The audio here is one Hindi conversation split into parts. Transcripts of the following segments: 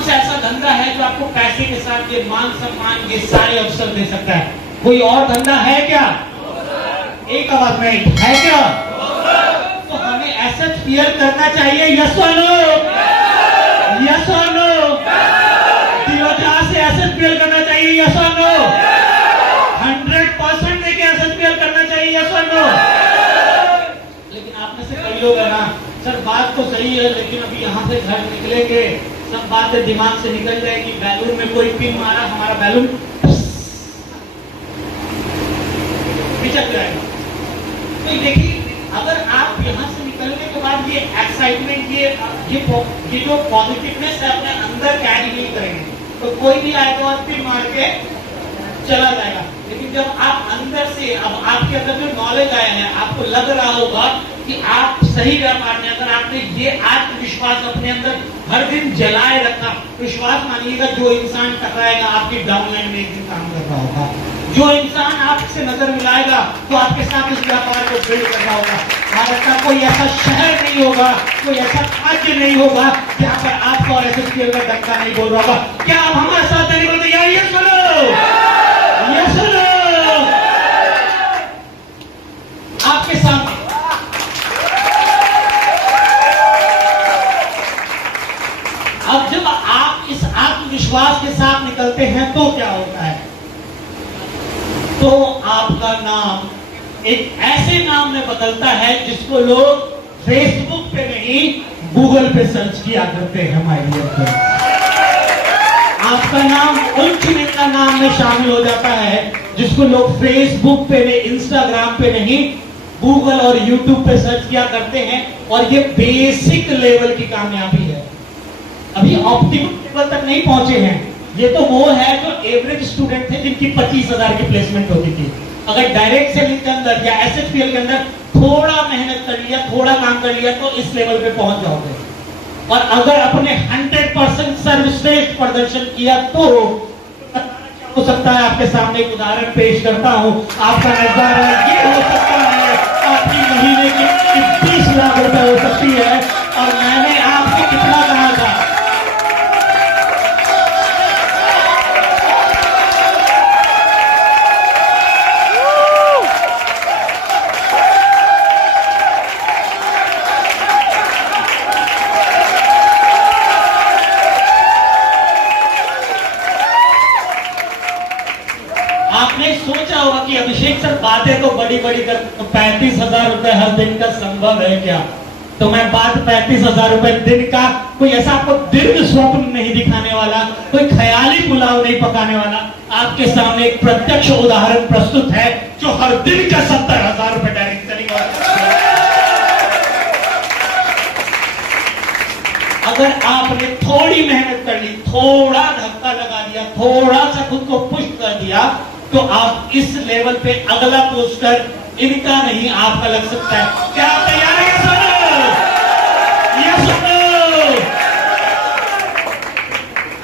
कौन सा ऐसा धंधा है जो आपको पैसे के साथ ये मान सम्मान ये सारे अवसर दे सकता है? कोई और धंधा है क्या? एक आवाज में है क्या? तो हमें एसेट क्लियर करना चाहिए, यस और नो? यस और नो? दिलों से एसेट क्लियर करना चाहिए, यस और नो? 100% देके एसेट क्लियर करना चाहिए, यस और नो? लेकिन आप में से कई लोग है ना, सर बात तो सही है लेकिन अभी यहाँ से घर निकलेंगे सब बातें दिमाग से निकल जाएगी, बैलून में कोई पिन मारा हमारा बैलून पिचक जाएगा। तो देखिए अगर आप यहाँ से निकलने के बाद ये एक्साइटमेंट ये जो पॉजिटिवनेस है अपने अंदर कैरी नहीं करेंगे तो कोई भी आएगा और पिन मार के चला जाएगा। लेकिन जब आप अंदर से अब आपके अंदर जो नॉलेज आया है आपको लग रहा होगा कि आप सही व्यापार में अगर आपने ये आत्मविश्वास अपने अंदर हर दिन जलाए रखा, विश्वास मानिएगा जो इंसान टकराएगा आपकी डाउनलाइन में एक दिन काम कर रहा होगा, जो इंसान आपसे नजर मिलाएगा तो आपके साथ इस व्यापार को बिल्ड करना होगा। भारत का कोई ऐसा शहर नहीं होगा, कोई ऐसा राज्य नहीं होगा जहां पर आपको और ऐसे स्केल का डंका नहीं बोल रहा होगा। क्या आप हमारे साथ नहीं बोलते यार? ये सुनो, ये सुनो आपके सामने अब जब आप इस आत्मविश्वास के साथ निकलते हैं तो क्या होता है? तो आपका नाम एक ऐसे नाम में बदलता है जिसको लोग फेसबुक पे नहीं गूगल पे सर्च किया करते हैं। हमारे लिए आपका नाम उन चुनिंदा नाम में शामिल हो जाता है जिसको लोग फेसबुक पे नहीं, इंस्टाग्राम पे नहीं, गूगल और यूट्यूब पे सर्च किया करते हैं। और ये बेसिक लेवल की कामयाबी है, अभी ऑप्टिमम लेवल तक नहीं पहुंचे हैं। ये तो वो है जो एवरेज स्टूडेंट थे जिनकी 25,000 की प्लेसमेंट होती थी। अगर डायरेक्ट सेलिंग के अंदर या एसएचपीएल के अंदर थोड़ा मेहनत कर लिया, थोड़ा काम कर लिया तो इस लेवल पे पहुंच जाओगे। और अगर अपने 100% सर्वश्रेष्ठ प्रदर्शन किया तो हो सकता है। आपके सामने एक उदाहरण पेश करता हूं, आपका नजारा ये हो सकता है आपकी महीने की 30 लाख रुपए हो सकती है। और मैंने आपको कितना कहा था? आपने सोचा होगा कि अभिषेक सर बातें तो बड़ी बड़ी कर, 35,000 रुपए हर दिन का संभव है क्या? तो मैं बात 35,000 रुपए दिन का कोई ऐसा आपको दीर्घ स्वप्न नहीं दिखाने वाला, कोई ख्याली पुलाव नहीं पकाने वाला। आपके सामने एक प्रत्यक्ष उदाहरण प्रस्तुत है जो हर दिन का 70,000 रुपए डायरेक्ट सेलिंग। अगर आपने थोड़ी मेहनत कर ली, थोड़ा धक्का लगा दिया, थोड़ा सा खुद को पुश कर दिया तो आप इस लेवल पे अगला पोस्टर इनका नहीं आपका लग सकता है। क्या आप तैयार हैं? यस और नो?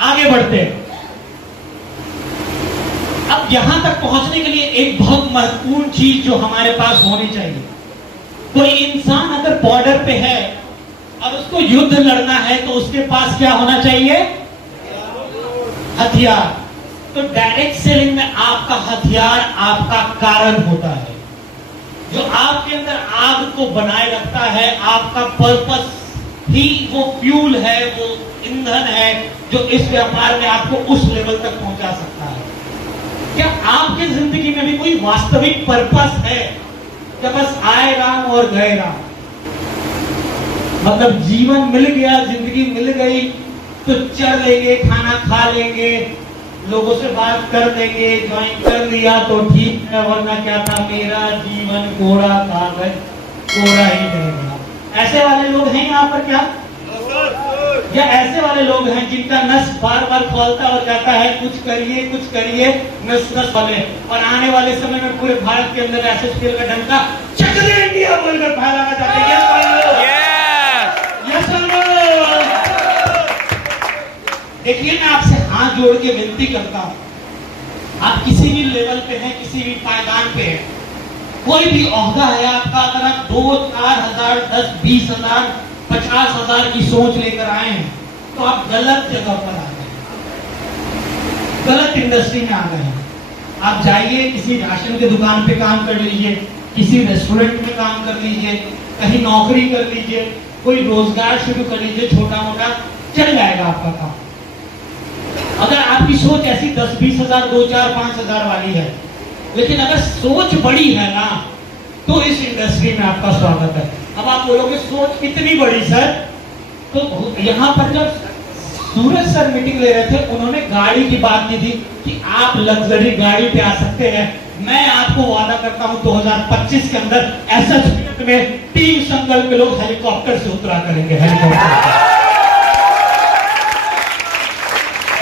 आगे बढ़ते हैं। अब यहां तक पहुंचने के लिए एक बहुत महत्वपूर्ण चीज जो हमारे पास होनी चाहिए, कोई इंसान अगर बॉर्डर पे है और उसको युद्ध लड़ना है तो उसके पास क्या होना चाहिए? हथियार। तो डायरेक्ट सेलिंग में आपका हथियार आपका कारण होता है, जो आपके अंदर आग को बनाए रखता है। आपका पर्पस ही वो फ्यूल है, वो ईंधन है जो इस व्यापार में आपको उस लेवल तक पहुंचा सकता है। क्या आपकी जिंदगी में भी कोई वास्तविक पर्पस है? क्या बस आए राम और गए राम, मतलब जीवन मिल गया, जिंदगी मिल गई तो चढ़ लेंगे, खाना खा लेंगे, लोगों से बात कर देंगे, ज्वाइन कर लिया तो ठीक है, वरना क्या था मेरा जीवन कोरा कागज कोरा ही रहेगा। ऐसे वाले लोग हैं यहाँ पर क्या? या ऐसे वाले लोग हैं जिनका नस बार बार खोलता और कहता है कुछ करिए नस नस वाले, और आने वाले समय में पूरे भारत के अंदर ऐसे स्केल का डंका चक दे इंडिया बोलकर फैलाना चाहते हैं। देखिए मैं आपसे हाथ जोड़ के विनती करता हूं, आप किसी भी लेवल पे हैं, किसी भी पायदान पे हैं, कोई भी ओहदा है आपका, अगर आप 2-4 हजार 10-20 हजार 50 हजार की सोच लेकर आए हैं तो आप गलत जगह पर आए। गलत इंडस्ट्री में आ गए हैं। आप जाइए किसी राशन की दुकान पे काम कर लीजिए, किसी रेस्टोरेंट में काम कर लीजिए, कहीं नौकरी कर लीजिए, कोई रोजगार शुरू कर लीजिए, छोटा मोटा चल जाएगा आपका काम। अगर आपकी सोच ऐसी 10-20 हजार, 2-4-5 हजार वाली है, लेकिन अगर सोच बड़ी है ना, तो इस इंडस्ट्री में आपका स्वागत है। अब आप बोलोगे सोच कितनी बड़ी सर, तो यहाँ पर जब सूरज सर मीटिंग ले रहे थे, उन्होंने गाड़ी की बात की थी कि आप लग्जरी गाड़ी पे आ सकते हैं। मैं आपको वादा करता हूं 2025 के अंदर एसएच में टीम संकल्प के लोग हेलीकॉप्टर से उतरा करेंगे।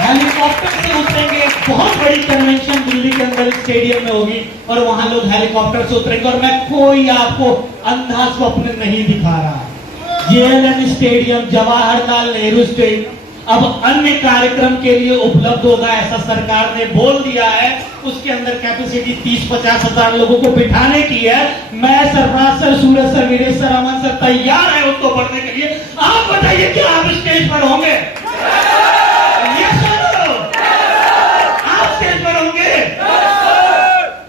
हेलीकॉप्टर से उतरेंगे, बहुत बड़ी कन्वेंशन दिल्ली के अंदर स्टेडियम में होगी और वहां लोग हेलीकॉप्टर से उतरेंगे। और मैं कोई आपको अंधा स्वप्न नहीं दिखा रहा। JLN stadium, Jawaharlal Nehru stadium अब अन्य कार्यक्रम के लिए उपलब्ध होगा, ऐसा सरकार ने बोल दिया है। उसके अंदर कैपेसिटी 30-50 हजार लोगों को बिठाने की है। मैं सरफराज सर, सूरज सर, वीरेश सर, अमन सर तैयार है उसको पढ़ने के लिए। आप बताइए क्या आप स्टेज पर होंगे? आप स्टेज पर होंगे?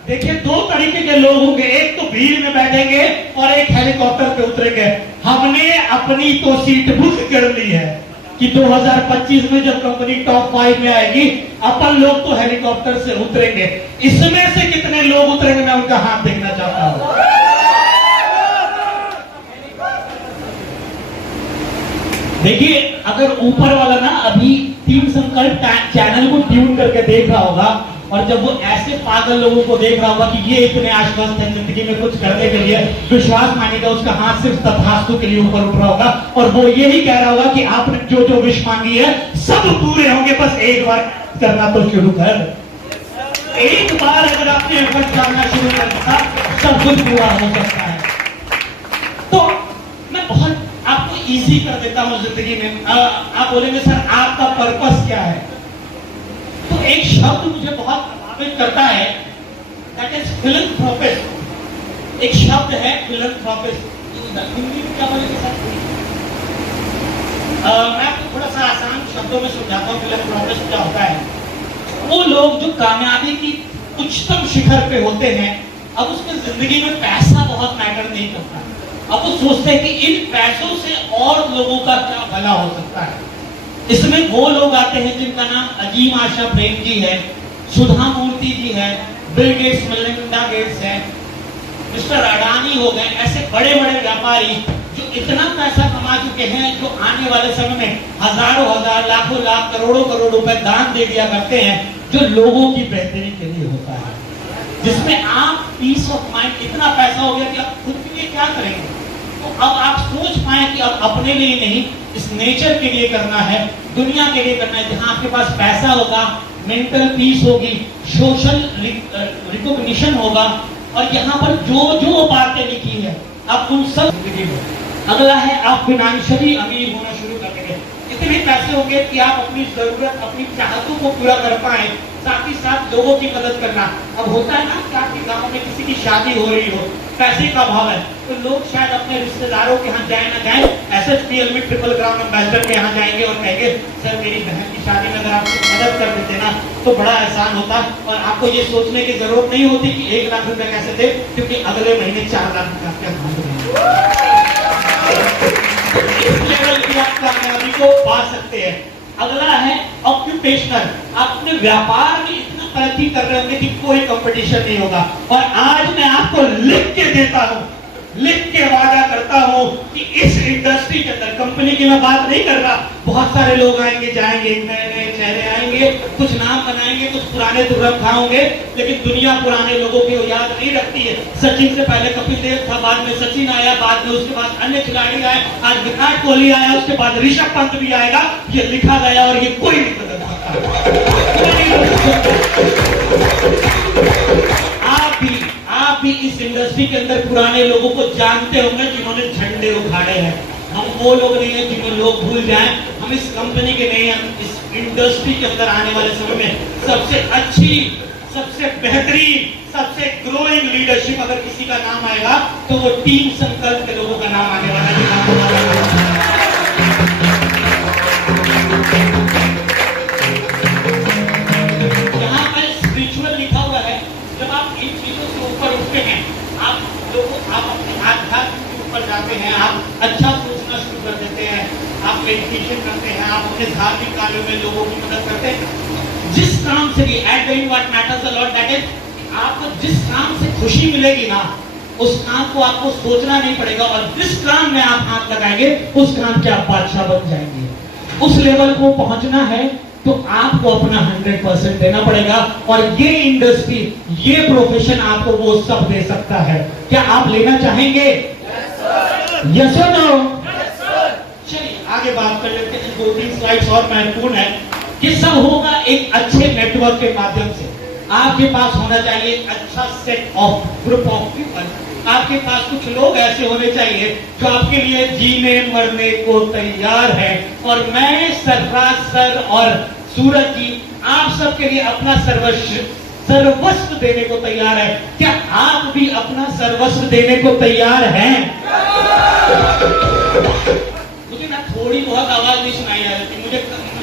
देखिए, दो तरीके के लोग होंगे, एक तो भीड़ में बैठेंगे और एक हेलीकॉप्टर पे उतरेंगे। हमने अपनी तो सीट बुक कर ली है कि 2025 में जब कंपनी टॉप 5 में आएगी, अपन लोग तो हेलीकॉप्टर से उतरेंगे। इसमें से कितने लोग उतरेंगे, मैं उनका हाथ देखना चाहता हूं। देखिए, अगर ऊपर वाला ना अभी टीम संकल्प चैनल को ट्यून करके देख रहा होगा, और जब वो ऐसे पागल लोगों को देख रहा होगा कि ये इतने आश्वस्त है जिंदगी में कुछ करने के लिए, विश्वास मानेगा, उसका हाथ सिर्फ तथास्तु के लिए ऊपर उठ रहा होगा और वो यही कह रहा होगा कि आपने जो जो विश मांगी है सब पूरे होंगे, बस एक बार करना तो शुरू कर। एक बार अगर आपने एफर्ट करना शुरू कर दिया, सब कुछ पूरा हो सकता है। तो मैं बहुत आपको इजी कर देता हूं जिंदगी में। आप बोलेंगे सर आपका पर्पस क्या है? तो एक शब्द मुझे बहुत प्रभावित करता है, दैट इज फिलैंथ्रोपिस्ट। एक शब्द है फिलैंथ्रोपिस्ट। हिंदी में क्या बोलेंगे सर? मैं आपको थोड़ा सा आसान शब्दों में समझाता हूँ फिलैंथ्रोपिस्ट क्या होता है। वो लोग जो कामयाबी की उच्चतम शिखर पे होते हैं, अब उसके जिंदगी में पैसा बहुत मैटर नहीं करता। अब वो सोचते हैं कि इन पैसों से और लोगों का क्या भला हो सकता है। इसमें वो लोग आते हैं जिनका नाम अजीम आशा प्रेम जी है, सुधा मूर्ति जी है, बिल गेट्स, मेलिंडा गेट्स है, मिस्टर अडानी हो गए। ऐसे बड़े बड़े व्यापारी जो इतना पैसा कमा चुके हैं, जो आने वाले समय में हजारों हजार, लाखों लाख, करोड़ों करोड़ रुपए दान दे दिया करते हैं, जो लोगों की बेहतरी के लिए होता है, जिसमें आप पीस ऑफ माइंड, इतना पैसा हो गया कि आप खुद के लिए क्या करेंगे। तो अब आप सोच पाए कि अब अपने लिए नहीं, इस नेचर के लिए करना है, दुनिया के लिए करना है, जहां आपके पास पैसा होगा, मेंटल पीस होगी, सोशल रिकॉग्निशन होगा, और यहाँ पर जो जो बातें लिखी है आप उन सब जिंदगी में। अगला है आप फाइनेंशियली अमीर होना शुरू कर देंगे। इतने पैसे होंगे कि आप अपनी जरूरत, अपनी चाहतों को पूरा कर पाए, साथ ही साथ लोगों की मदद करना। अब होता है ना कि आपके गांव में किसी की शादी हो रही हो, पैसे का अभाव है, तो लोग शायद अपने रिश्तेदारों के यहाँ जाए ना जाए, एसएचपीएल में ट्रिपल क्राउन एम्बेसडर के यहाँ जाएंगे और कहेंगे सर मेरी बहन की शादी में अगर आप मदद कर देते ना तो बड़ा एहसान होता। और आपको ये सोचने की जरूरत नहीं होती कि 1 लाख रुपए कैसे दे, क्योंकि अगले महीने 4 लाख रुपए आपके अकाउंट में। इस लेवल की आप कामयाबी को पा सकते हैं। अगला है ऑक्यूपेशनल। आप अपने व्यापार में इतना तरक्की कर रहे होंगे कि कोई कंपटीशन नहीं होगा। और आज मैं आपको लिख के देता हूं, लिख के वादा करता हूं कि इस इंडस्ट्री के अंदर, कंपनी की मैं बात नहीं कर रहा, बहुत सारे लोग आएंगे जाएंगे, नए नए चेहरे आएंगे, कुछ नाम बनाएंगे, कुछ पुराने दुर्लभ खाओगे, लेकिन दुनिया पुराने लोगों को याद नहीं रखती है। सचिन से पहले कपिल देव था, बाद में सचिन आया, बाद में उसके बाद अन्य खिलाड़ी आए, आज विराट कोहली आया, उसके बाद ऋषभ पंत भी आएगा। ये लिखा गया और ये कोई नहीं बदल सकता। आप भी इस इंडस्ट्री के अंदर पुराने लोगों को जानते होंगे जिन्होंने झंडे उखाड़े हैं। हम वो लोग नहीं है जिन्हें लोग भूल जाएं। हम इस कंपनी के नहीं, हम इस इंडस्ट्री के अंदर आने वाले समय में सबसे अच्छी, सबसे बेहतरीन, सबसे ग्रोइंग लीडरशिप अगर किसी का नाम आएगा तो वो टीम संकल्प के लोगों का नाम आने वाला है। करते हैं, आप लोगों आप अपने आध्यात्म के ऊपर जाते हैं, आप अच्छा सोचना शुरू कर देते हैं, आप मेडिटेशन करते हैं, आप अपने धार्मिक कार्यों में लोगों की मदद करते हैं। जिस काम से भी at the end what matters a lot that is, आपको जिस काम से खुशी मिलेगी ना, उस काम को आपको सोचना नहीं पड़ेगा, और जिस काम में आप हाथ लगाएंगे उस काम के आप बादशाह बन जाएंगे। उस लेवल को पहुंचना है तो आपको अपना 100% देना पड़ेगा, और ये इंडस्ट्री, ये प्रोफेशन आपको वो सब दे सकता है। क्या आप लेना चाहेंगे? यस और नो? चलिए आगे बात कर लेते हैं। 2-3 स्लाइड्स और महत्वपूर्ण है। ये सब होगा एक अच्छे नेटवर्क के माध्यम से। आपके पास होना चाहिए अच्छा set of group of people. आपके पास कुछ लोग ऐसे होने चाहिए जो आपके लिए जीने मरने को तैयार है। और मैं सरफराज सर और सूरज जी आप सबके लिए अपना सर्वस्व देने को तैयार है। क्या आप भी अपना सर्वस्व देने को तैयार हैं? मुझे ना थोड़ी बहुत आवाज नहीं सुनाई जा रही थी। मुझे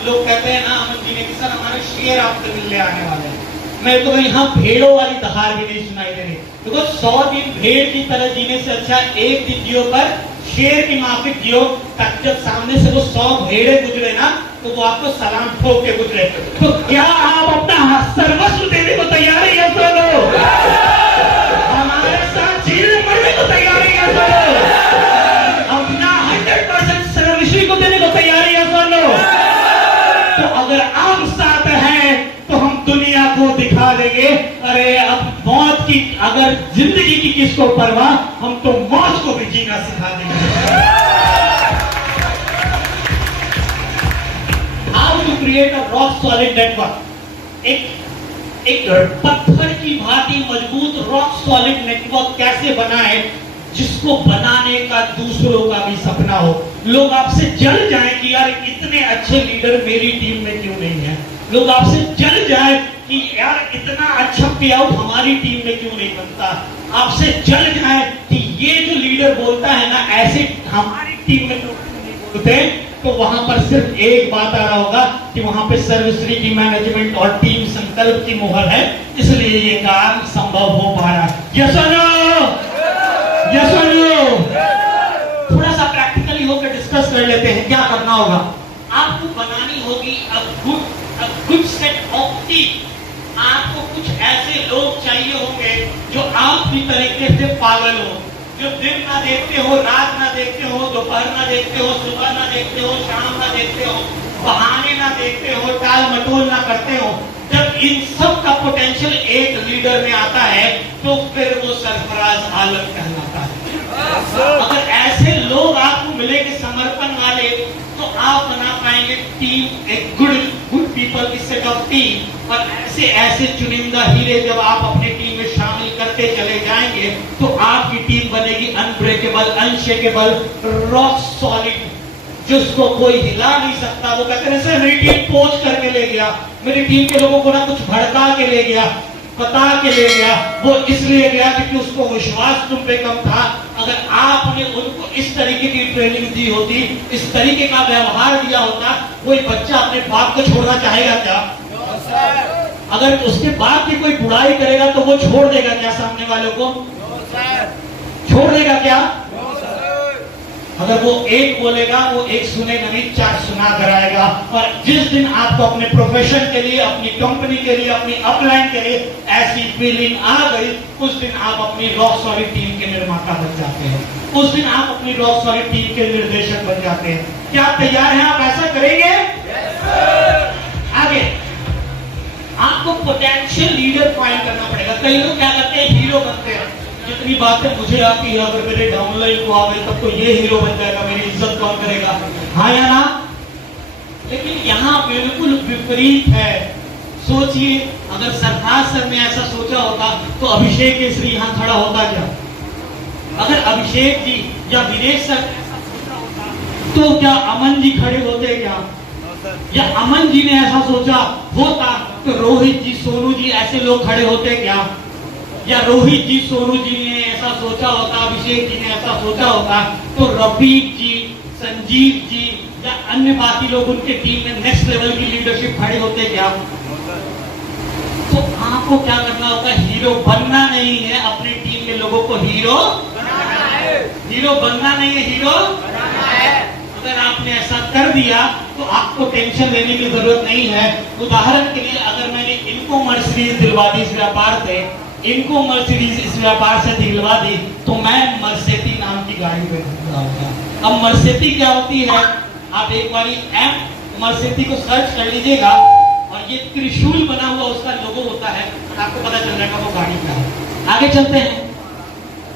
लोग कहते हैं ना अमन जी ने कि सर हमारे शेर आपसे मिलने आने वाले हैं। मैं तो यहाँ भेड़ों वाली दहाड़ भी नहीं सुनाई दे रही। देखो 100 दिन भेड़ की तरह जीने से अच्छा एक दिन जियो पर शेर की माफिक जियो, ताकि जब सामने से वो 100 भेड़े गुजरे ना तो वो आपको सलाम ठोक के गुजरे। तो क्या आप अपना सर्वस्व देने को तैयार है? यस और नो? हमारे साथ जीने मरने को तैयार है? यस और नो? अपना 100% सर्वस्व को देने को तैयार है? यस और नो? तो अगर आप साथ हैं तो हम दुनिया को दिखा देंगे, अरे अब मौत की अगर जिंदगी की किसको परवाह, हम तो मौत को भी जीना सिखा देंगे। How to create a rock solid network. एक पत्थर की भांति मजबूत रॉक सॉलिड नेटवर्क कैसे बनाए जिसको बनाने का दूसरों का भी सपना हो। लोग आपसे जल जाए कि यार इतने अच्छे लीडर मेरी टीम में क्यों नहीं है। लोग आपसे जल जाए कि यार इतना अच्छा पे आउट हमारी टीम में क्यों नहीं बनता। आपसे जल जाए कि ये जो लीडर बोलता है ना ऐसे हमारी टीम में लोग क्यों नहीं बोलते। तो वहां पर सिर्फ एक बात आ रहा होगा कि वहां पे सर्वश्री की मैनेजमेंट और टीम संकल्प की मोहर है, इसलिए ये काम संभव हो पा रहा है। यस और नो? यस और नो? थोड़ा सा प्रैक्टिकली होकर डिस्कस कर लेते हैं क्या करना होगा। आपको बनानी होगी a good set of team. आपको कुछ ऐसे लोग चाहिए होंगे जो आपकी तरीके से पागल हो, जो दिन ना देखते हो, रात ना देखते हो, दोपहर ना देखते हो, सुबह ना देखते हो, शाम ना देखते हो, बहाने ना देखते हो, टाल मटोल ना करते हो। जब इन सब का पोटेंशियल एक लीडर में आता है तो फिर वो सरफराज आलम कहलाता है। अगर ऐसे लोग आपको मिलेंगे समर्पण वाले तो आप बना पाएंगे टीम, एक गुड पीपल की सेट ऑफ टीम। और ऐसे चुनिंदा हीरे जब आप अपनी टीम में शामिल करते चले जाएंगे तो आपकी टीम बनेगी अनब्रेकेबल, अनशेकेबल, रॉक सॉलिड, जिसको कोई हिला नहीं सकता। वो कहते हैं सर मेरी टीम पोच करके ले गया, मेरी टीम के लोगों को ना कुछ भड़का के ले गया, बता के ले गया। वो इसलिए गया क्योंकि उसको विश्वास तुम पे कम था। अगर आपने उनको इस तरीके की ट्रेनिंग दी होती, इस तरीके का व्यवहार दिया होता, कोई बच्चा अपने बाप को छोड़ना चाहेगा क्या? अगर उसके बाप की कोई बुराई करेगा तो वो छोड़ देगा क्या? सामने वालों को छोड़ देगा क्या? अगर वो एक बोलेगा, वो एक सुनेगा नहीं, 4 सुना कराएगा। और जिस दिन आपको अपने प्रोफेशन के लिए, अपनी कंपनी के लिए, अपनी अपलाइन के लिए ऐसी फीलिंग आ गई, उस दिन आप अपनी रॉक सॉलिड टीम के निर्माता बन जाते हैं। उस दिन आप अपनी रॉक सॉलिड टीम के निर्देशक बन जाते हैं। क्या आप तैयार हैं? आप ऐसा करेंगे? आगे आपको पोटेंशियल लीडर फाइंड करना पड़ेगा। कई लोग क्या करते हैं, हीरो बनते हैं। जितनी बातें मुझे आती है, अगर मेरे डाउनलाइन को आवे तब तो ये हीरो बन जाएगा, मेरी इज्जत कौन करेगा? हाँ या ना? लेकिन यहाँ बिल्कुल विपरीत है। सोचिए अगर सरफराज सर ने ऐसा सोचा होता तो अभिषेक केसरी यहाँ खड़ा होता क्या? अगर अभिषेक जी या दिनेश सर ऐसा सोचा होता तो क्या अमन जी खड़े होते क्या? या अमन जी ने ऐसा सोचा होता तो रोहित जी, सोनू जी ऐसे लोग खड़े होते क्या? या रोहित जी, सोनू जी ने ऐसा सोचा होता, अभिषेक जी ने ऐसा सोचा होता तो रफीक जी, संजीव जी या अन्य बाकी लोग उनके टीम में नेक्स्ट लेवल की लीडरशिप खड़े होते क्या? तो आप आपको क्या करना होगा, हीरो बनना नहीं है, अपनी टीम के लोगों को हीरो बनाना है। हीरो बनना नहीं है, हीरो बनाना है। अगर आपने ऐसा कर दिया तो आपको टेंशन लेने की जरूरत नहीं है। उदाहरण के लिए अगर मैंने इनको मर्सिडीज दिलवा दी इस व्यापार से, इनको मर्सिडीज इस व्यापार से दिलवा दी, तो मैं मर्सिडीज नाम की गाड़ी पे होगा। अब मर्सिडीज क्या होती है, आप एक बारी एम मर्सिडीज को सर्च कर लीजिएगा और ये त्रिशूल बना हुआ उसका लोगो होता है, आपको पता चल जाएगा वो गाड़ी क्या है। आगे चलते हैं।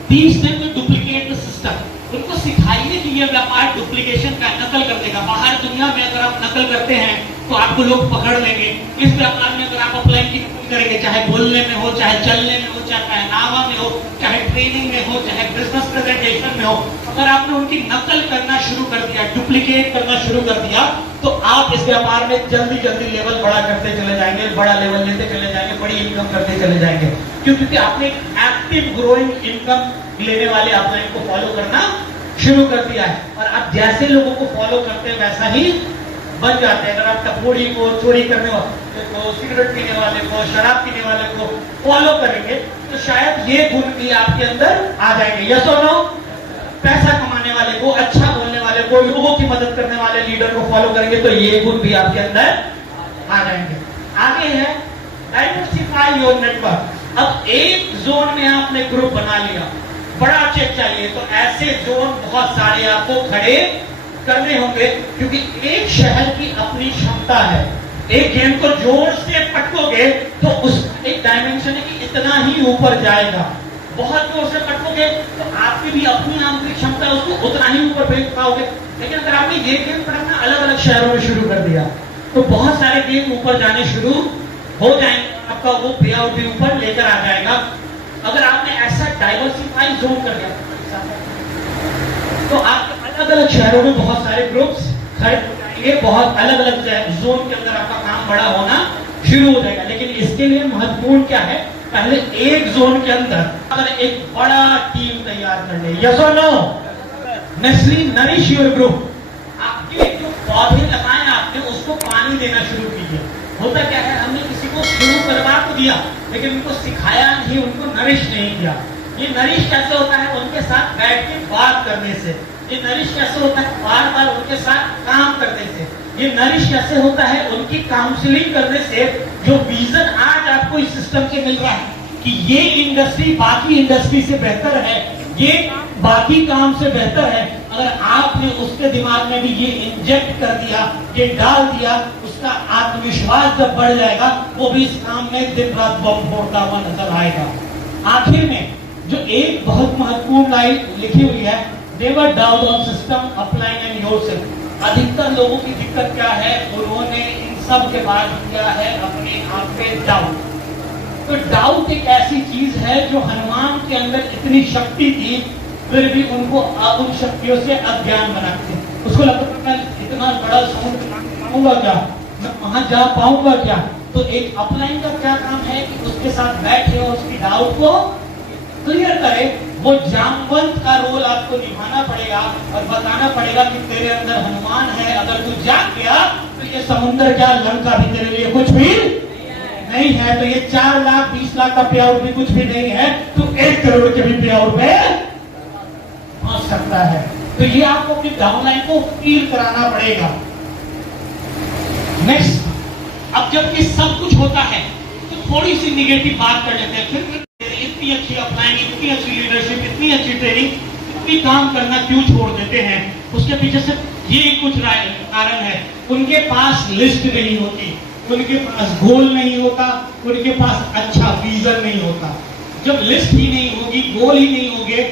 30 दिन में डुप्लीकेट सिस्टम, उनको सिखाइए कि ये व्यापार डुप्लीकेशन का, नकल करने का। बाहर दुनिया में अगर आप नकल करते हैं तो आपको लोग पकड़ लेंगे। इस व्यापार में अगर आप ऑफलाइन की करेंगे, चाहे बोलने में हो, चाहे चलने में हो, चाहे पहनावा में हो, चाहे ट्रेनिंग में हो, चाहे बिजनेस प्रेजेंटेशन में हो, अगर आपने उनकी नकल करना शुरू कर दिया, डुप्लीकेट करना शुरू कर दिया, तो आप इस व्यापार में जल्दी जल्दी लेवल बड़ा करते चले जाएंगे, बड़ा लेवल लेते चले जाएंगे, बड़ी इनकम करते चले जाएंगे। क्योंकि आपने एक्टिव ग्रोइंग इनकम लेने वाले ऑफलाइन को फॉलो करना शुरू कर दिया है। और आप जैसे लोगों को फॉलो करते हैं वैसा ही बन जाते हैं। अगर आप टपोरी को, चोरी करने वाले को, सिगरेट पीने वाले को, शराब पीने वाले को फॉलो करेंगे तो शायद ये गुण भी आपके अंदर आ जाएंगे। यस और नो? पैसा कमाने वाले को, अच्छा बोलने वाले को, लोगों की मदद करने वाले लीडर को फॉलो करेंगे तो ये गुण भी आपके अंदर आ जाएंगे। आगे है डाइवर्सिफाई योर नेटवर्क। अब एक जोन में आपने ग्रुप बना लिया, बड़ा चेक चाहिए तो ऐसे जोन बहुत सारे आपको खड़े करने होंगे, क्योंकि एक शहर की अपनी क्षमता है। एक गेंद को जोर से पटकोगे तो उस एक डायमेंशन है कि इतना ही ऊपर जाएगा। बहुत जोर से पटकोगे तो आपकी भी अपनी आंतरिक क्षमता, उसको उतना ही ऊपर फेंक पाओगे। लेकिन अगर आपने ये गेंद पटकना अलग अलग शहरों में शुरू कर दिया तो बहुत सारे गेंद ऊपर जाने शुरू हो जाएंगे, आपका वो पे आउट भी ऊपर लेकर आ जाएगा। अगर आपने ऐसा डाइवर्सिफाई जोन कर दिया तो आप अलग अलग शहरों में बहुत सारे ग्रुप्स खड़े हो जाएंगे, बहुत अलग अलग जोन के अंदर आपका काम बड़ा होना शुरू हो जाएगा। लेकिन इसके लिए महत्वपूर्ण क्या है, पहले एक जोन के अंदर अगर एक बड़ा टीम तैयार कर ले। यस और no? Nicely nourish your group. आपके जो पौधे लगाए आपने उसको पानी देना शुरू कीजिए। होता क्या है, हमने किसी को शुरू करवा तो दिया लेकिन उनको सिखाया नहीं, उनको नरिश नहीं किया। ये नरिश कैसे होता है, उनके साथ बैठ के बात करने से। ये नरिश कैसे होता है, बार बार उनके साथ काम करने से। ये नरिश कैसे होता है, उनकी काउंसलिंग करने से। जो विजन आज आपको इस सिस्टम से मिल रहा है कि ये इंडस्ट्री बाकी इंडस्ट्री से बेहतर है, ये बाकी काम से बेहतर है, अगर आपने उसके दिमाग में भी ये इंजेक्ट कर दिया, ये डाल दिया, उसका आत्मविश्वास जब बढ़ जाएगा वो भी इस काम में दिन रात बम फोड़ता हुआ नजर आएगा। आखिर में जो एक बहुत महत्वपूर्ण लाइन लिखी हुई है, never doubt on system, upline and yourself. अधिकतर लोगों की दिक्कत क्या है, उन्होंने इन सब के बाद किया है अपने आप पे डाउट। तो डाउट एक ऐसी चीज है जो हनुमान के अंदर इतनी शक्ति थी फिर भी उनको उन शक्तियों से अज्ञान बनाते। उसको लगता है मैं इतना बड़ा समुद्र पाऊंगा क्या, मैं वहां जा पाऊंगा क्या। तो एक अपलाइन का क्या काम है कि उसके साथ बैठे और उसकी डाउट को क्लियर करे। वो जामवंत का रोल आपको निभाना पड़ेगा और बताना पड़ेगा कि तेरे अंदर हनुमान है, अगर तू जाग गया तो ये समुद्र क्या, लंका भी तेरे लिए कुछ भी नहीं है। तो ये 4 लाख 20 लाख का पे आउट भी कुछ भी नहीं है, तो 1 करोड़ के भी पे आउट पे पहुंच सकता है। तो ये आपको अपनी डाउनलाइन को फील कराना पड़ेगा। नेक्स्ट, अब जब ये सब कुछ होता है तो थोड़ी सी निगेटिव बात कर लेते हैं। फिर इतनी अच्छी अपलाइन, इतनी अच्छी लीडरशिप, इतनी अच्छी ट्रेनिंग, इतनी काम करना क्यों छोड़ देते हैं? उसके पीछे से ये कुछ कारण है। उनके पास लिस्ट नहीं होती, उनके पास गोल नहीं होता, उनके पास अच्छा विजन नहीं होता। जब लिस्ट ही नहीं होगी, गोल ही नहीं होंगे,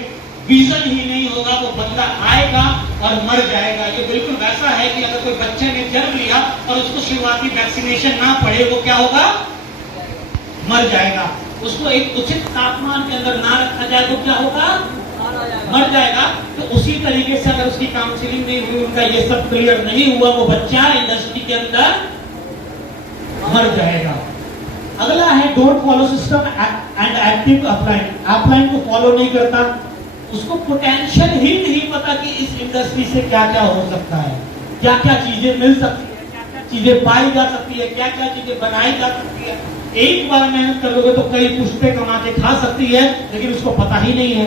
विजन ही नहीं होगा, वो बंदा आएगा और मर जाएगा। ये बिल्कुल वैसा है कि अगर कोई बच्चे ने जन्म लिया और उसको शुरुआती वैक्सीनेशन ना पड़े, वो क्या होगा, मर जाएगा। उसको एक उचित तापमान के अंदर ना रखा जाए तो क्या होगा, मर जाएगा। तो उसी तरीके से अगर उसकी काउंसलिंग नहीं हुई, उनका ये सब क्लियर नहीं हुआ, वो बच्चा इंडस्ट्री के अंदर मर जाएगा। अगला है don't follow system and active upline. Upline को फॉलो नहीं करता, उसको पोटेंशियल ही नहीं पता कि इस इंडस्ट्री से क्या क्या हो सकता है, क्या क्या चीजें मिल सकती है, क्या क्या चीजें पाई जा सकती है, क्या क्या चीजें बनाई जा सकती है। एक बार मेहनत कर लोगे तो कई पुश्ते कमा के खा सकती है, लेकिन उसको पता ही नहीं है।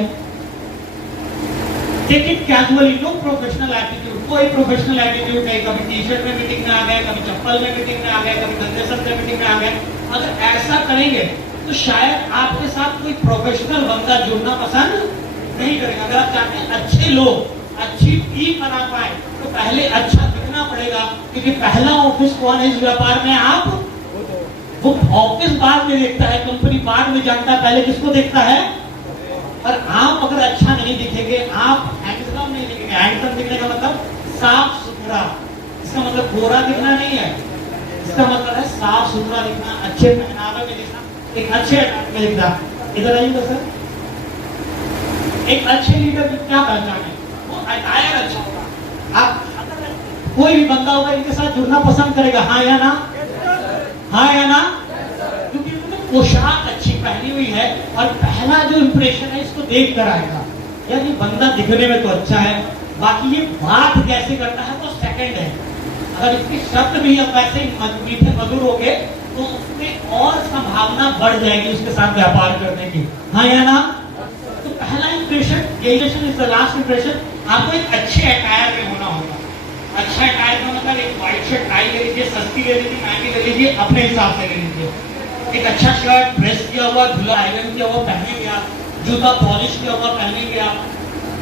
Take it casually, no professional attitude, कोई प्रोफेशनल एटीट्यूड नहीं। कभी टी शर्ट में मीटिंग में आ गए, कभी चप्पल में मीटिंग में आ गए, कभी गंदे शब्द में मीटिंग में आ गए। अगर ऐसा करेंगे तो शायद आपके साथ कोई प्रोफेशनल बंदा जुड़ना पसंद नहीं करेगा। अगर आप चाहते हैं अच्छे लोग, अच्छी टीम बना पाए, तो पहले अच्छा दिखना पड़ेगा, क्योंकि पहला ऑफिस कौन है इस व्यापार में? आप। वो ऑफिस बाद में देखता है, कंपनी बाद में जानता है, पहले किसको देखता है? और आप अगर अच्छा नहीं दिखेंगे, आप हैंडसम नहीं दिखेंगे। हैंडसम दिखने का मतलब साफ सुथरा, इसका मतलब गोरा दिखना नहीं है, इसका मतलब है साफ सुथरा दिखना, अच्छे पहनावे में दिखना, एक अच्छे में दिखना। इधर आइए सर, एक अच्छे लीडर की क्या पहचान है? वो अटायर अच्छा होगा। आप कोई भी बंदा होगा इनके साथ जुड़ना पसंद करेगा, हाँ या ना? हाँ या ना? क्योंकि उन्होंने पोशाक अच्छी पहनी हुई है, और पहला जो इंप्रेशन है इसको देख कर आएगा, यार ये बंदा दिखने में तो अच्छा है, बाकी ये बात कैसे करता है तो सेकंड है। अगर इसके शब्द भी अब वैसे मीठे मधुर हो गए तो उसमें और संभावना बढ़ जाएगी उसके साथ व्यापार करने की, हाँ या ना? तो पहला impression, is the last impression. आपको एक अच्छे अटायर में होना होगा। अच्छा अटायर का मतलब एक व्हाइट शर्ट टाई ले लीजिए, सस्ती ले लीजिए, महंगी ले लीजिए, अपने हिसाब से ले लीजिए। एक अच्छा शर्ट प्रेस किया हुआ, धुला आयरन किया हुआ पहनेंगे आप, जूता पॉलिश किया हुआ पहनेंगे आप,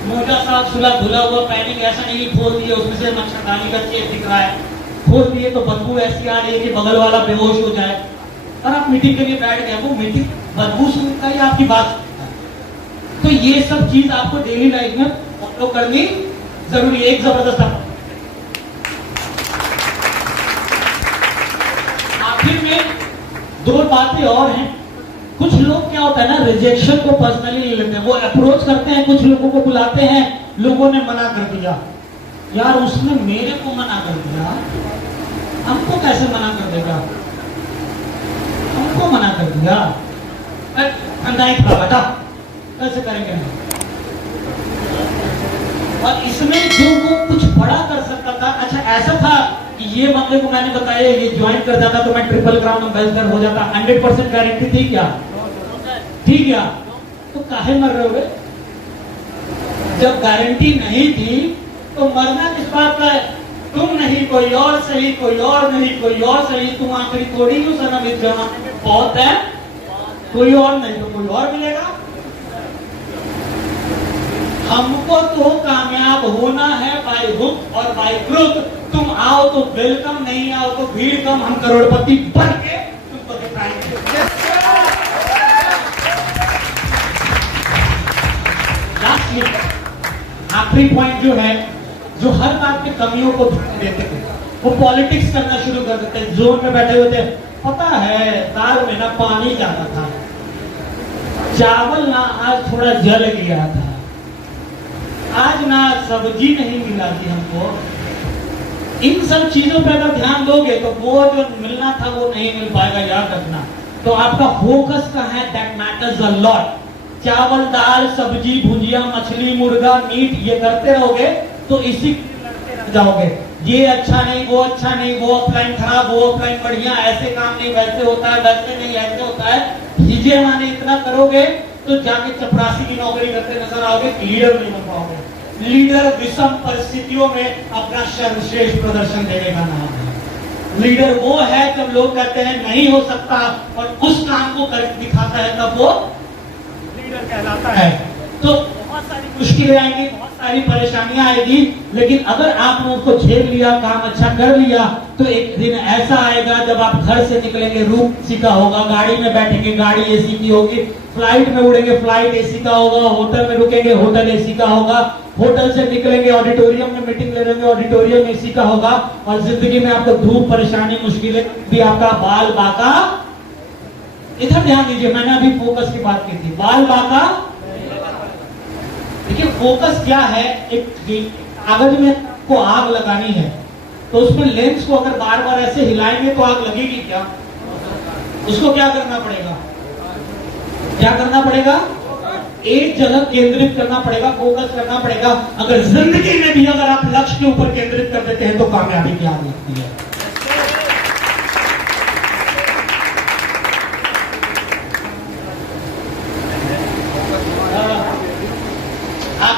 मोजा साफ सुला धुला हुआ पहनेंगे। ऐसा नहीं खोल दिए उसमें से मच्छरदानी का चेप दिख रहा है, खोल दिए तो बदबू ऐसी आ रही है कि बगल वाला बेहोश हो जाए, और आप मीटिंग के लिए बैठ गए, वो मीटिंग बदबू सुनता है आपकी बात। तो ये सब चीज आपको डेली लाइफ में फॉलो करनी जरूरी है। एक जबरदस्त आखिर में दो बातें और हैं। कुछ लोग क्या होता है ना, रिजेक्शन को पर्सनली ले लेते हैं, वो अप्रोच करते हैं, कुछ लोगों को बुलाते हैं, लोगों ने मना कर दिया, यार उसने मेरे को मना कर दिया, हमको कैसे मना कर देगा? हमको मना कर दिया, बेटा कैसे करेंगे? और इसमें जो वो कुछ बड़ा कर सकता था, अच्छा ऐसा था कि ये बंदे को मैंने बताया ये ज्वाइन कर जाता तो मैं ट्रिपल क्राउन एम्बेसडर हो जाता, 100% गारंटी थी क्या? ठीक है, तो काहे मर रहे हो? जब गारंटी नहीं थी तो मरना किस बात का है? तुम नहीं कोई और सही, कोई और नहीं कोई और सही, तुम आखिरी थोड़ी हो सनम इस जमाने में बहुत है, कोई और नहीं तो कोई और मिलेगा। हमको तो कामयाब होना है बाय हुक और बाय क्रुक। तुम आओ तो वेलकम, नहीं आओ तो भीड़ कम, हम करोड़पति बन के तुमको दिखाएंगे। आखिरी पॉइंट जो है, जो हर बात की कमियों को ध्यान देते थे, वो पॉलिटिक्स करना शुरू कर देते। जोन में बैठे हुए थे, पता है दाल में ना पानी ज्यादा था, चावल ना आज थोड़ा जल गया था, आज ना सब्जी नहीं मिला थी हमको। इन सब चीजों पर अगर ध्यान दोगे तो वो जो मिलना था वो नहीं मिल पाएगा, याद रखना। तो आपका फोकस कहाँ है? That matters a lot. चावल दाल सब्जी भुजिया मछली मुर्गा मीट ये करते रहोगे तो इसी लड़ते जाओगे, ये अच्छा नहीं वो अच्छा नहीं, वो ऑफलाइन खराब वो ऑफलाइन बढ़िया, ऐसे काम नहीं वैसे होता है, वैसे नहीं ऐसे होता है। चीजें माने इतना करोगे तो जाके चपरासी की नौकरी करते नजर आओगे, लीडर नहीं बन पाओगे। लीडर विषम परिस्थितियों में अपना सर्वश्रेष्ठ प्रदर्शन देने का नाम है। लीडर वो है जब लोग कहते हैं नहीं हो सकता और उस काम को कर दिखाता है, तब वो लीडर कहलाता है। तो बहुत सारी मुश्किलें आएंगी, बहुत सारी परेशानियां आएगी, लेकिन अगर आपने उसको झेल लिया, काम अच्छा कर लिया, तो एक दिन ऐसा आएगा जब आप घर से निकलेंगे रूम एसी का होगा, गाड़ी में बैठेंगे गाड़ी एसी की होगी, फ्लाइट में उड़ेंगे फ्लाइट एसी का होगा, होटल में रुकेंगे होटल एसी का होगा, होटल से निकलेंगे ऑडिटोरियम में मीटिंग ले लेंगे ऑडिटोरियम एसी का होगा, और जिंदगी में आपको धूप परेशानी मुश्किलें भी आपका बाल बाका। इधर ध्यान दीजिए, मैंने अभी फोकस की बात की थी, बाल बाका। देखिए फोकस क्या है, एक कागज में को आग लगानी है तो उसमें लेंस को अगर बार बार ऐसे हिलाएंगे तो आग लगेगी क्या? उसको क्या करना पड़ेगा? क्या करना पड़ेगा? एक जगह केंद्रित करना पड़ेगा, फोकस करना पड़ेगा। अगर जिंदगी में भी अगर आप लक्ष्य के ऊपर केंद्रित कर देते हैं तो कामयाबी की आग लगती है।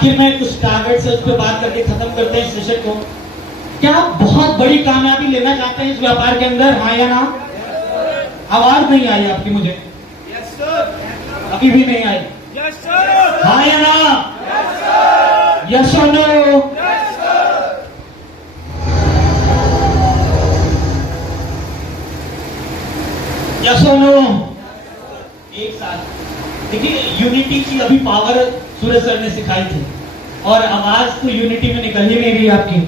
आखिर में कुछ टारगेट से उस पर बात करके खत्म करते हैं सेशन को। क्या आप बहुत बड़ी कामयाबी लेना चाहते हैं इस व्यापार के अंदर, हाँ या ना? आवाज नहीं आई आपकी मुझे। यस सर, अभी भी नहीं आई। यस सर, हाँ या ना? यस सर, यस और नो? Yes sir. यस और नो? एक साथ देखिए, यूनिटी की अभी पावर सूरज सर ने सिखाई थी और आवाज तो यूनिटी में निकल ही नहीं रही आपकी।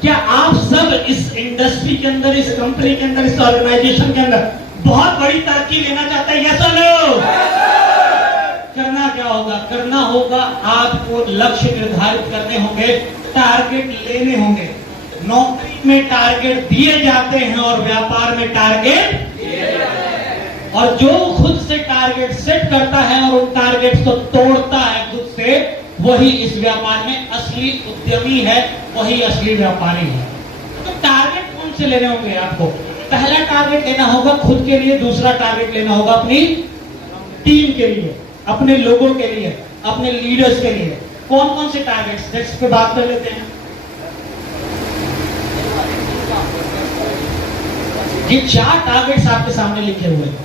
क्या आप सब इस इंडस्ट्री के अंदर, इस कंपनी के अंदर, इस ऑर्गेनाइजेशन के अंदर बहुत बड़ी तरक्की लेना चाहते हैं? यस और नो? करना क्या होगा? करना होगा आपको लक्ष्य निर्धारित करने होंगे, टारगेट लेने होंगे। नौकरी में टारगेट दिए जाते हैं और व्यापार में टारगेट, और जो खुद से टारगेट सेट करता है और उन टारगेट्स को तोड़ता है खुद से, वही इस व्यापार में असली उद्यमी है, वही असली व्यापारी है। तो टारगेट कौन से लेने होंगे आपको? पहला टारगेट लेना होगा खुद के लिए, दूसरा टारगेट लेना होगा अपनी टीम के लिए, अपने लोगों के लिए, अपने लीडर्स के लिए। कौन कौन से टारगेट्स, नेक्स्ट पे बात कर लेते हैं। ये 4 टारगेट्स आपके सामने लिखे हुए हैं।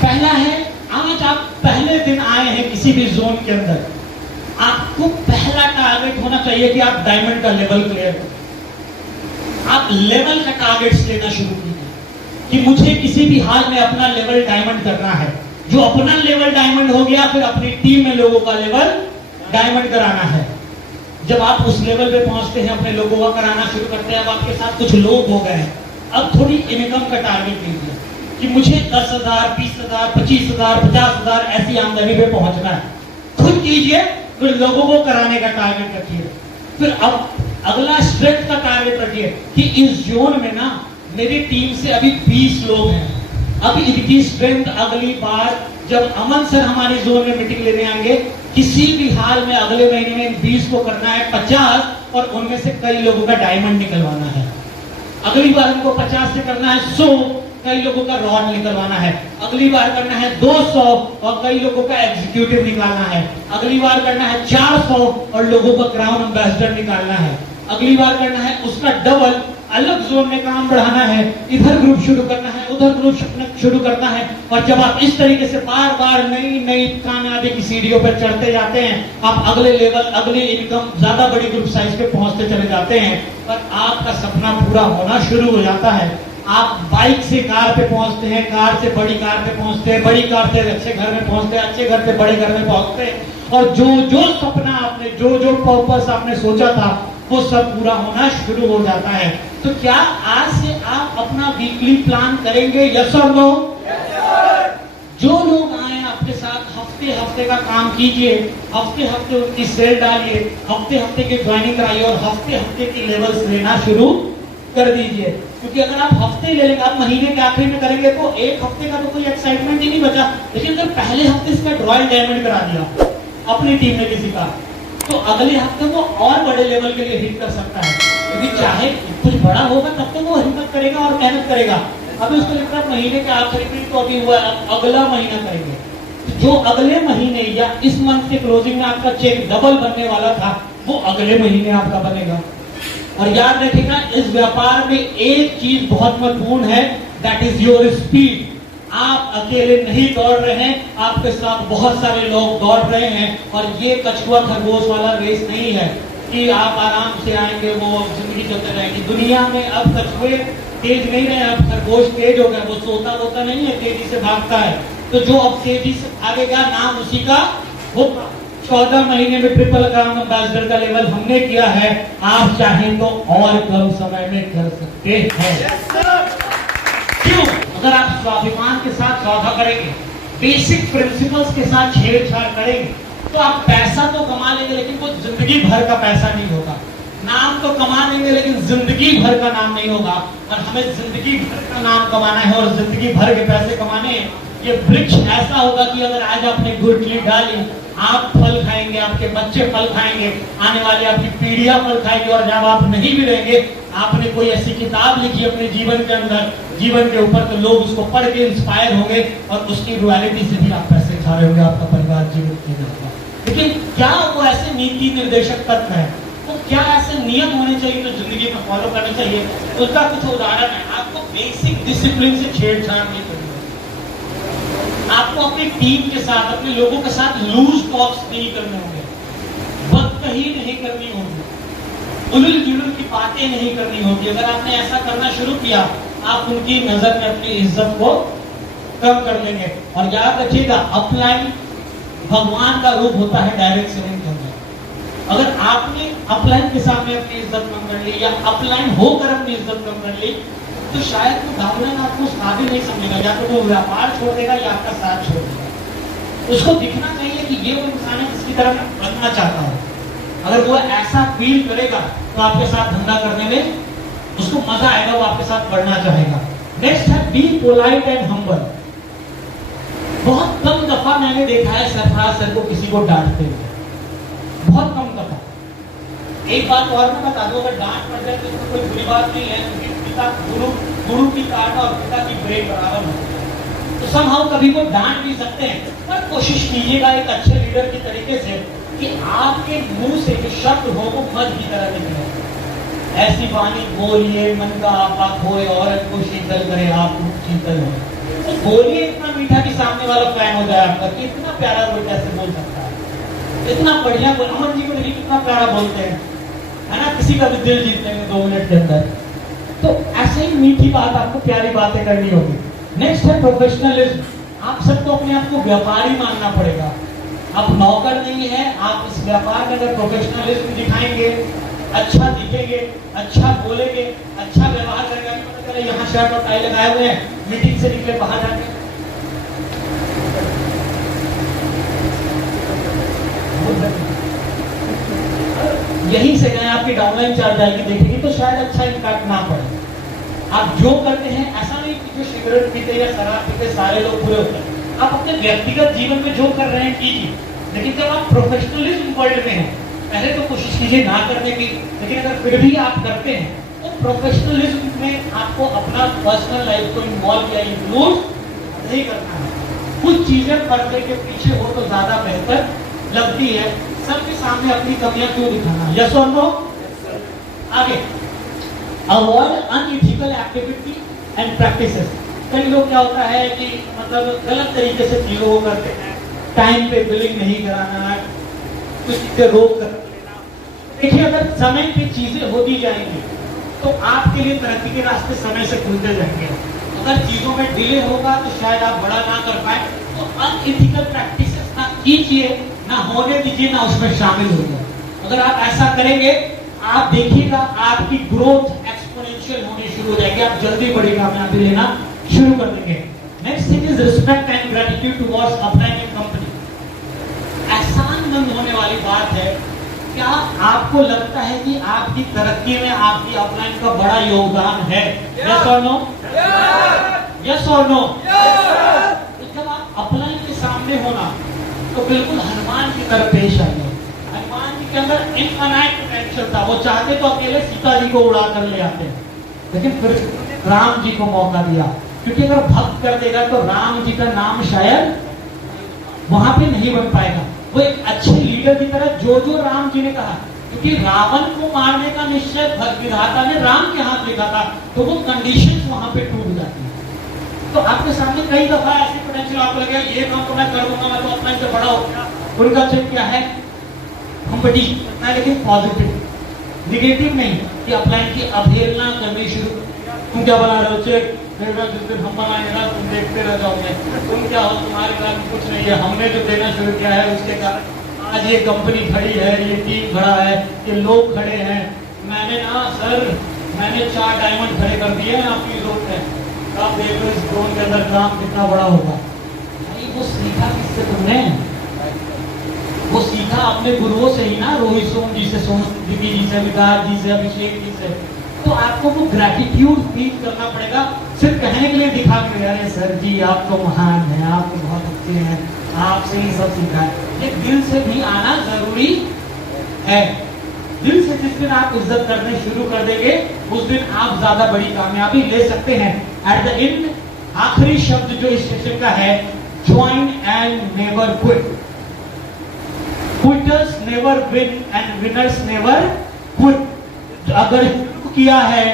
पहला है, आज आप पहले दिन आए हैं किसी भी जोन के अंदर, आपको पहला टारगेट होना चाहिए कि आप डायमंड का लेवल क्लियर करें। आप लेवल का टारगेट्स लेना शुरू कीजिए कि मुझे किसी भी हाल में अपना लेवल डायमंड करना है। जो अपना लेवल डायमंड हो गया, फिर अपनी टीम में लोगों का लेवल डायमंड कराना है। जब आप उस लेवल पे पहुंचते हैं, अपने लोगों का कराना शुरू करते हैं, अब आपके साथ कुछ लोग हो गए हैं, अब थोड़ी इनकम का टारगेट लीजिए कि मुझे 10,000, 20,000, 25,000, 50,000 ऐसी आमदनी पे पहुंचना है। खुद कीजिए, फिर लोगों को कराने का टारगेट रखिए। फिर अब अगला स्ट्रेंथ का टारगेट रखिए कि इस जोन में ना मेरी टीम से अभी 20 लोग हैं, अभी इनकी स्ट्रेंथ अगली बार जब अमन सर हमारे जोन में मीटिंग लेने आएंगे, किसी भी हाल में अगले महीने में इन 20 को करना है 50, और उनमें से कई लोगों का डायमंड निकलवाना है। अगली बार उनको 50 से करना है 100, कई लोगों का रॉड निकलवाना है। अगली बार करना है 200 और कई लोगों का एग्जीक्यूटिव निकालना है। अगली बार करना है 400 और लोगों का क्राउन एम्बेसडर निकालना है। अगली बार करना है उसका डबल, अलग जोन में काम बढ़ाना है, इधर ग्रुप शुरू करना है, उधर ग्रुप शुरू करना है। और जब आप इस तरीके से बार बार नई नई कामयाबी की सीढ़ियों पर चढ़ते जाते हैं, आप अगले लेवल, अगले इनकम, ज्यादा बड़ी ग्रुप साइज पे पहुंचते चले जाते हैं, पर आपका सपना पूरा होना शुरू हो जाता है। आप बाइक से कार पे पहुंचते हैं, कार से बड़ी कार पे पहुंचते हैं, बड़ी कार से अच्छे घर में पहुंचते हैं, अच्छे घर से बड़े घर में पहुंचते हैं, और जो जो सपना आपने, जो जो पर्पस आपने सोचा था, वो सब पूरा होना शुरू हो जाता है। तो क्या आज से आप अपना वीकली प्लान करेंगे? यस और नो? जो लोग आए आपके साथ, हफ्ते हफ्ते का काम कीजिए, हफ्ते हफ्ते उनकी सेल डालिए, हफ्ते हफ्ते की ज्वाइनिंग कराइए और हफ्ते हफ्ते की लेवल्स लेना शुरू कर दीजिए। क्योंकि अगर आप हफ्ते ले लेंगे, आप महीने के आखिरी में करेंगे, तो एक हफ्ते का तो कोई एक्साइटमेंट ही नहीं बचा। लेकिन अगर पहले हफ्ते इसका रॉयल डायमंड करा दिया अपनी टीम में किसी का, तो अगले हफ्ते वो और बड़े लेवल के लिए हिट कर सकता है। क्योंकि चाहे कुछ बड़ा होगा तब तक वो हिम्मत करेगा और मेहनत करेगा। अभी उसको लगता है महीने के आखिरी में तो अभी हुआ, अगला महीना करेंगे। तो जो अगले महीने या इस मंथ के क्लोजिंग में आपका चेक डबल बनने वाला था, वो अगले महीने आपका बनेगा। और याद रखिएगा, इस व्यापार में एक चीज बहुत महत्वपूर्ण है, दैट इज योर स्पीड। आप अकेले नहीं दौड़ रहे हैं, आपके साथ बहुत सारे लोग दौड़ रहे हैं। और ये कछुआ खरगोश वाला रेस नहीं है कि आप आराम से आएंगे, वो जिंदगी चलते रहेगी। दुनिया में अब कछुए तेज नहीं रहे, अब खरगोश तेज हो गया। वो सोता होता नहीं है, तेजी से भागता है। तो जो अब तेजी से भागेगा, नाम उसी का होगा। 14 महीने में ट्रिपल क्राउन एम्बेसडर का लेवल हमने किया है, आप चाहें तो और कम समय में कर सकते हैं। क्यों? अगर आप स्वाभिमान के साथ सौदा करेंगे, बेसिक प्रिंसिपल्स के साथ छेड़छाड़ करेंगे, तो आप पैसा तो कमा लेंगे, लेकिन वो जिंदगी भर का पैसा नहीं होगा। नाम तो कमा लेंगे लेकिन जिंदगी भर का नाम नहीं होगा। और हमें जिंदगी भर का नाम कमाना है और जिंदगी भर के पैसे कमाने हैं। ये वृक्ष ऐसा होगा कि अगर आज आपने गुठली डाली, आप फल खाएंगे, आपके बच्चे फल खाएंगे, आने वाली आपकी पीढ़ियां फल खाएंगे। और जब आप नहीं भी रहेंगे, आपने कोई ऐसी किताब लिखी अपने जीवन के अंदर, जीवन के ऊपर, तो लोग उसको पढ़ के इंस्पायर होंगे और उसकी रॉयल्टी से भी आप पैसे खा रहे होंगे, आपका परिवार जीवित नहीं रहेगा। लेकिन क्या वो ऐसे नीति निर्देशक तत्व है, तो क्या ऐसे नियम होने चाहिए तो जिंदगी में फॉलो करने चाहिए? उसका कुछ उदाहरण है। आपको बेसिक डिसिप्लिन से छेड़छाड़ नहीं करनी, आपको अपनी टीम के साथ, अपने लोगों के साथ लूज टॉक्स नहीं करने होंगे, बदतही नहीं करनी होगी, उलझ जुलझ की बातें नहीं करनी होगी। अगर आपने ऐसा करना शुरू किया, आप उनकी नजर में अपनी इज्जत को कम कर लेंगे। और याद रखिएगा, अपलाइन भगवान का रूप होता है डायरेक्ट सेलिंग के अंदर। अगर आपने अपलाइन के सामने अपनी इज्जत कम कर ली या अपलाइन होकर अपनी इज्जत कम कर ली, तो शायद वो डाउनलाइन आपको उस काबिल नहीं समझेगा, या तो वो व्यापार छोड़ देगा या आपका साथ छोड़ देगा। उसको दिखना चाहिए कि ये वो इंसान है जिसकी तरह बनना चाहता है। अगर वो ऐसा फील करेगा तो आपके साथ धंधा करने में उसको मजा आएगा, वो आपके साथ बढ़ना चाहेगा। नेक्स्ट है बी पोलाइट एंड हम्बल। बहुत कम दफा मैंने देखा है सरफराज सर को किसी को डांटते हुए, बहुत कम दफा। एक बात और मैं बता दूं, अगर डांट पड़ जाए तो इसमें कोई बुरी बात नहीं है, क्योंकि पिता गुरु की काट और पिता की ब्रेक बराबर होती है। तो समहाउ कभी वो डांट भी सकते हैं, पर कोशिश कीजिएगा एक अच्छे लीडर की तरीके से कि आपके मुंह से जो शब्द हो वो मध की तरह निकले। ऐसी वाणी बोलिए, मन का आपा खोए, औरत को शीतल करे, आप शीतल हो। तो बोलिए इतना मीठा कि सामने वाला फैन हो जाए आपका, कि इतना प्यारा वो कैसे बोल सकता है, इतना बढ़िया बोल। अमन जी को देखिए कितना प्यारा बोलते हैं, है ना, किसी का भी दिल जीत लेंगे 2 मिनट के अंदर। तो ऐसे ही मीठी बात, आपको प्यारी बातें करनी होगी। नेक्स्ट है प्रोफेशनलिज्म। आप सबको अपने आप को व्यापारी मानना पड़ेगा, आप नौकर नहीं है। आप इस व्यापार में अगर प्रोफेशनलिज्म दिखाएंगे, अच्छा दिखेंगे, अच्छा बोलेंगे, अच्छा व्यवहार करेंगे, पता चले यहाँ शर्ट और टाई लगाए हुए हैं, मीटिंग से निकले बाहर जाके यहीं से गए आपकी डाउनलाइन चार्ज आएगी, देखेंगे तो शायद अच्छा इम्पैक्ट ना पड़े। आप जो करते हैं, ऐसा नहीं कि जो सिगरेट पीते या शराब पीते सारे लोग बुरे होते हैं। आप अपने व्यक्तिगत जीवन में जो कर रहे हैं कीजिए, लेकिन जब आप प्रोफेशनलिज्म वर्ल्ड में हैं, पहले तो कोशिश कीजिए ना करने की, लेकिन अगर फिर भी आप करते हैं तो प्रोफेशनलिज्म में आपको अपना पर्सनल लाइफ को इन्वॉल्व या इंक्लूड नहीं करना है। कुछ चीजें पर्दे के पीछे हो तो ज्यादा बेहतर लगती है, सबके सामने अपनी कमियां क्यों दिखाना। यस और नो? आगे, avoid unethical activity and practices. कई लोग क्या होता है कि मतलब गलत तरीके से चीजों को करते हैं, टाइम पे बिलिंग नहीं कराना, कुछ चीजें रोक कर लेना। देखिए, अगर समय पे चीजें होती जाएंगी तो आपके लिए तरक्की के रास्ते समय से खुलते जाएंगे। अगर चीजों में डिले होगा तो शायद आप बड़ा ना कर पाए। तो अनइथिकल प्रैक्टिसेस ना कीजिए, ना होने दीजिए, ना उसमें शामिल होइए। अगर आप ऐसा करेंगे, आप देखिएगा आपकी ग्रोथ एक्सपोनेंशियल होनी शुरू हो जाएगी, आप जल्दी बड़ी कामयाबी लेना शुरू कर देंगे। Next thing is respect and gratitude towards upline company. एहसानमंद होने वाली बात है। क्या आपको लगता है कि आपकी तरक्की में आपकी अपलाइन का बड़ा योगदान है? यस और नो? यस और नो? जब आप अपलाइन के सामने होना तो बिल्कुल हनुमान की तरह पेश आइए। हनुमान जी के अंदर इनफाइनाइट पोटेंशियल था, वो चाहते तो अकेले सीता जी को उड़ा कर ले आते, लेकिन फिर राम जी को मौका दिया, क्योंकि अगर भक्त कर देगा तो राम जी का नाम शायद वहां पे नहीं बन पाएगा। वो एक अच्छे लीडर की तरह जो राम जी ने कहा, क्योंकि रावण को मारने का निश्चय विधाता ने राम के हाथ लिखा था, तो वो कंडीशंस वहां पे टूट जाती है। तो आपके सामने कई दफा ऐसी पोटेंशियल आपको लगे ये काम तो मैं कर दूंगा, मैं तो अपना से बड़ा हो गया। उनका चिप क्या है? कॉम्पिटिशन, लेकिन पॉजिटिव, निगेटिव नहीं, कि अपलाइन की अवहेलना करनी शुरू। तुम क्या बना रहे हो? चेक जिस दिन हम बनाएंगे ना तुम देखते रह जाओगे, तुम क्या हो, तुम्हारे घर में कुछ नहीं है, हमने जो देना शुरू किया है उसके कारण आज ये कंपनी खड़ी है, ये टीम खड़ा है, ये लोग खड़े हैं। मैंने ना सर, मैंने 4 डायमंड खड़े कर दिए हैं आपकी जोन में। आप देख रहे हो इस जोन के अंदर काम कितना बड़ा होगा। वो सीखा किससे तुमने? वो सीखा अपने गुरुओं से ही ना, रोहित सोम जी से, सोनू दिग्गी जी से, विकास जी से, अभिषेक जी से। तो आपको वो ग्रैटिट्यूड फील करना पड़ेगा, सिर्फ कहने के लिए दिखा के अरे सर जी आप तो महान हैं, आप तो बहुत अच्छे हैं, आपसे ही सब सीखा है। ये दिल से भी आना जरूरी है। दिल से जिस दिन आप इज्जत करने शुरू कर देंगे उस दिन आप ज्यादा बड़ी कामयाबी ले सकते हैं। एट द एंड आखिरी शब्द जो इस सेशन का है, join and never quit. Quitters never win and winners never quit. अगर किया है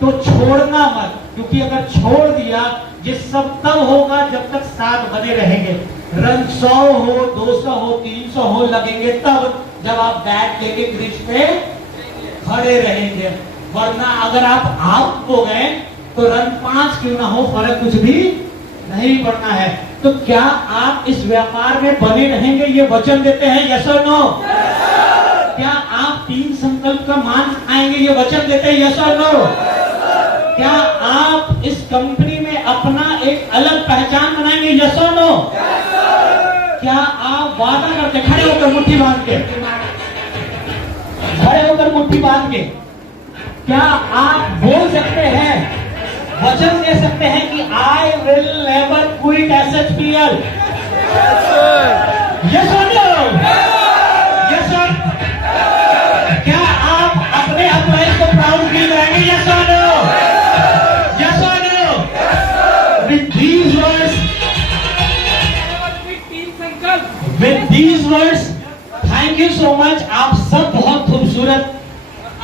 तो छोड़ना मत, क्योंकि अगर छोड़ दिया ये सब तब होगा जब तक साथ बने रहेंगे। रन 100 हो, 200 हो, 300 हो लगेंगे तब जब आप बैट लेके क्रीज पे खड़े रहेंगे। वरना अगर आप आउट हो गए तो रन 5 क्यों ना हो, फर्क कुछ भी नहीं पड़ना है। तो क्या आप इस व्यापार में बने रहेंगे, ये वचन देते हैं? यस और नो? क्या आप 3 संकल्प का मान आएंगे, ये वचन देते हैं? यस और नो? क्या आप इस कंपनी में अपना एक अलग पहचान बनाएंगे? यस और नो? क्या आप वादा करते, खड़े होकर मुट्ठी बांध के, खड़े होकर मुट्ठी बांध के, क्या आप बोल सकते हैं, वचन दे सकते हैं कि I will never quit SHPL? Yes और नो? यस और? क्या आप अपने एम्प्लॉइज को प्राउड फील कराएंगे? यस और नो? यस और no? With these words, with these words, thank you so much. आप सब बहुत खूबसूरत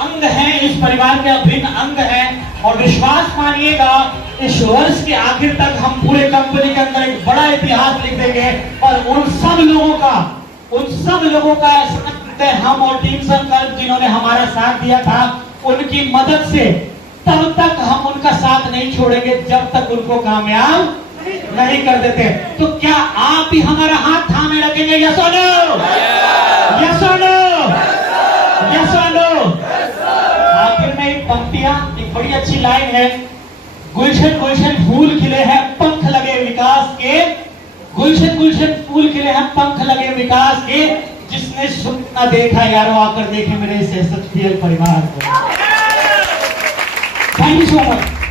अंग हैं, इस परिवार के अभिन्न अंग हैं, और विश्वास मानिएगा इस वर्ष के आखिर तक हम पूरे कंपनी के अंदर एक बड़ा इतिहास लिख देंगे। और उन सब लोगों का हम और टीम संकल्प जिन्होंने हमारा साथ दिया था, उनकी मदद से तब तक हम उनका साथ नहीं छोड़ेंगे जब तक उनको कामयाब नहीं कर देते। तो क्या आप भी हमारा हाथ थामे रखेंगे? यस और नो? यस और नो? यस और नो? आखिर में एक पंक्तियां, एक बड़ी अच्छी लाइन है, गुलशन गुलशन फूल खिले हैं पंख लगे विकास के, गुलशन गुलशन फूल खिले हैं पंख लगे विकास के, जिसने सुनना देखा यारों आकर देखे मेरे इस SHPL परिवार को। Thank you so much.